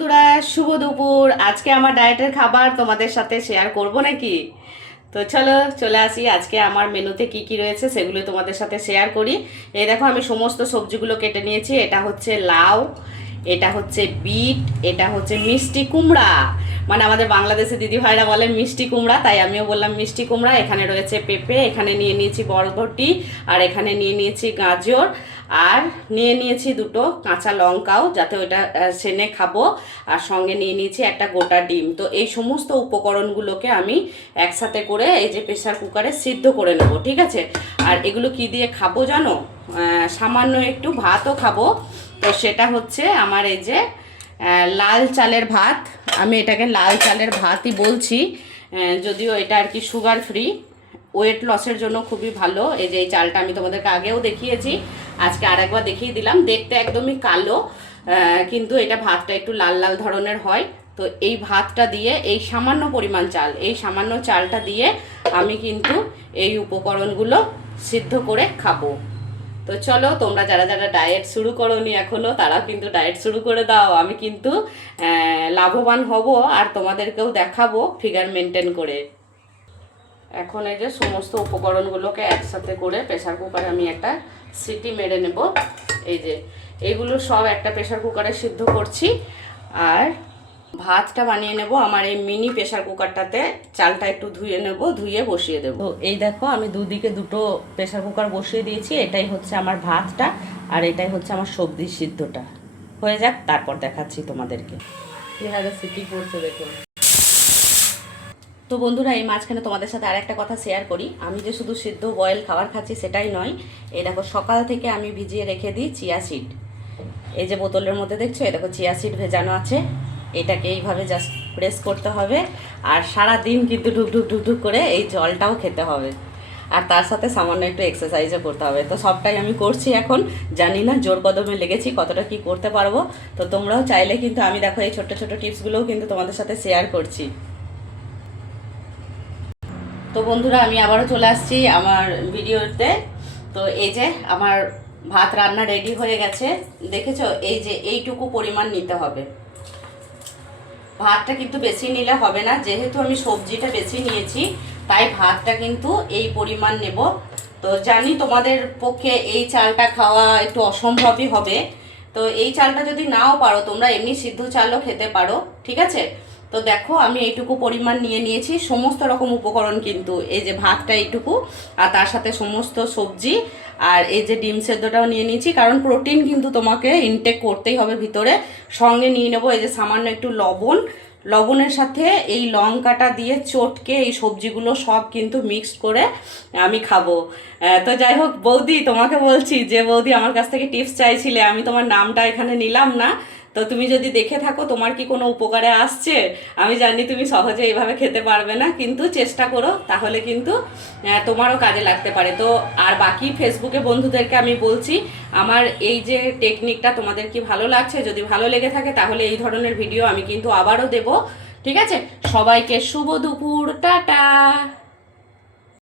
বন্ধুরা, শুভ দুপুর। আজকে আমার ডায়েটের খাবার তোমাদের সাথে শেয়ার করব নাকি? তো চলো চলে আসি। আজকে আমার মেনুতে কি কি রয়েছে সেগুলো তোমাদের সাথে শেয়ার করি। এই দেখো, আমি সমস্ত সবজিগুলো কেটে নিয়েছি। এটা হচ্ছে লাউ, এটা হচ্ছে বিট, এটা হচ্ছে মিষ্টি কুমড়া, মানে আমাদের বাংলাদেশে দিদি ভাইরা বলে মিষ্টি কুমড়া, তাই আমিও বললাম মিষ্টি কুমড়া। এখানে রয়েছে পেঁপে, এখানে নিয়ে নিয়েছি বরবটি, আর এখানে নিয়ে নিয়েছি গাজর, আর নিয়ে নিয়েছি দুটো কাঁচা লঙ্কাও, যাতে ওইটা সেনে খাবো। আর সঙ্গে নিয়ে নিয়েছি একটা গোটা ডিম। তো এই সমস্ত উপকরণগুলোকে আমি একসাথে করে এই যে প্রেসার কুকারে সিদ্ধ করে নেব, ঠিক আছে? আর এগুলো কি দিয়ে খাবো জানো? সামান্য একটু ভাতও খাবো। তো সেটা হচ্ছে আমার এই যে লাল চালের ভাত। আমি এটাকে লাল চালের ভাতই বলছি, যদিও এটা আর কি সুগার ফ্রি, ওয়েট লসের জন্য খুবই ভালো। এই যে এই চালটা আমি তোমাদেরকে আগেও দেখিয়েছি, আজকে আরেকবার দেখিয়ে দিলাম। দেখতে একদমই কালো, কিন্তু এটা ভাতটা একটু লাল লাল ধরনের হয়। তো এই ভাতটা দিয়ে, এই সামান্য পরিমাণ চাল, এই সামান্য চালটা দিয়ে আমি কিন্তু এই উপকরণগুলো সিদ্ধ করে খাবো। তো চলো, তোমরা যারা যারা ডায়েট শুরু করোনি এখনো, তারাও কিন্তু ডায়েট শুরু করে দাও। আমি কিন্তু লাভবান হব, আর তোমাদেরকেও দেখাবো ফিগার মেনটেন করে। এখন এই যে সমস্ত উপকরণগুলোকে একসাথে করে প্রেসার কুকারে আমি একটা সিটি মেরে নেব। এই যে এইগুলো সব একটা প্রেসার কুকারে সিদ্ধ করছি, আর ভাতটা বানিয়ে নেব আমার এই মিনি প্রেসার কুকারটাতে। চালটা একটু ধুয়ে নেব, ধুয়ে বসিয়ে দেবো। তো এই দেখো, আমি দুদিকে দুটো প্রেসার কুকার বসিয়ে দিয়েছি। এটাই হচ্ছে আমার ভাতটা, আর এটাই হচ্ছে আমার সবজি সিদ্ধটা। হয়ে যাক, তারপর দেখাচ্ছি তোমাদেরকে। কিভাবে সিটি পড়ছে দেখো। তো বন্ধুরা, এই মাঝখানে তোমাদের সাথে আরেকটা কথা শেয়ার করি। আমি যে শুধু সিদ্ধ বয়েল খাবার খাচ্ছি সেটাই নয়। এই দেখো, সকাল থেকে আমি ভিজিয়ে রেখে দিই চিয়া সিড। এই যে বোতলের মধ্যে দেখছো, এই দেখো চিয়া সিড ভেজানো আছে। এটাকে এইভাবে জাস্ট প্রেস করতে হবে, আর সারা দিন কিন্তু ঢুক ঢুক ঢুক ঢুক করে এই জলটাও খেতে হবে, আর তার সাথে সামান্য একটু এক্সারসাইজও করতে হবে। তো সবটাই আমি করছি এখন। জানি না জোর কদমে লেগেছি, কতটা কি করতে পারবো। তো তোমরাও চাইলে কিন্তু, আমি দেখো এই ছোট্ট ছোট্ট টিপসগুলোও কিন্তু তোমাদের সাথে শেয়ার করছি। তো বন্ধুরা, আমি আবারও চলে আসছি আমার ভিডিওতে। তো এই যে আমার ভাত রান্না রেডি হয়ে গেছে, দেখেছো? এই যে এইটুকু পরিমাণ নিতে হবে। ভাতটা কিন্তু বেশি নিলে হবে না, যেহেতু আমি সবজিটা বেশি নিয়েছি, তাই ভাতটা কিন্তু এই পরিমাণ নেব। তো জানি তোমাদের পক্ষে এই চালটা খাওয়া একটু অসম্ভবই হবে। তো এই চালটা যদি নাও পারো, তোমরা এমনি সিদ্ধ চালও খেতে পারো, ঠিক আছে? তো দেখো, আমি এইটুকু পরিমাণ নিয়ে নিয়েছি। সমস্ত রকম উপকরণ কিন্তু, এই যে ভাতটা এইটুকু, আর তার সাথে সমস্ত সবজি, আর এই যে ডিম সেদ্ধটাও নিয়ে নিয়েছি, কারণ প্রোটিন কিন্তু তোমাকে ইনটেক করতেই হবে ভিতরে। সঙ্গে নিয়ে নেবো এই যে সামান্য একটু লবণ। লবণের সাথে এই লঙ্কাটা দিয়ে চটকে এই সবজিগুলো সব কিন্তু মিক্সড করে আমি খাবো। তো যাই হোক বৌদি, তোমাকে বলছি, যে বৌদি আমার কাছ থেকে টিপস চাইছিলে, আমি তোমার নামটা এখানে নিলাম না। তো তুমি যদি দেখে থাকো, তোমার কি কোনো উপকারে আসছে? আমি জানি তুমি সহজে এইভাবে খেতে পারবে না, কিন্তু চেষ্টা করো, তাহলে কিন্তু তোমারও কাজে লাগতে পারে। তো আর বাকি ফেসবুকে বন্ধুদেরকে আমি বলছি, আমার এই যে টেকনিকটা তোমাদের কি ভালো লাগছে? যদি ভালো লেগে থাকে, তাহলে এই ধরনের ভিডিও আমি কিন্তু আবারও দেব, ঠিক আছে? সবাইকে শুভ দুপুর, টাটা।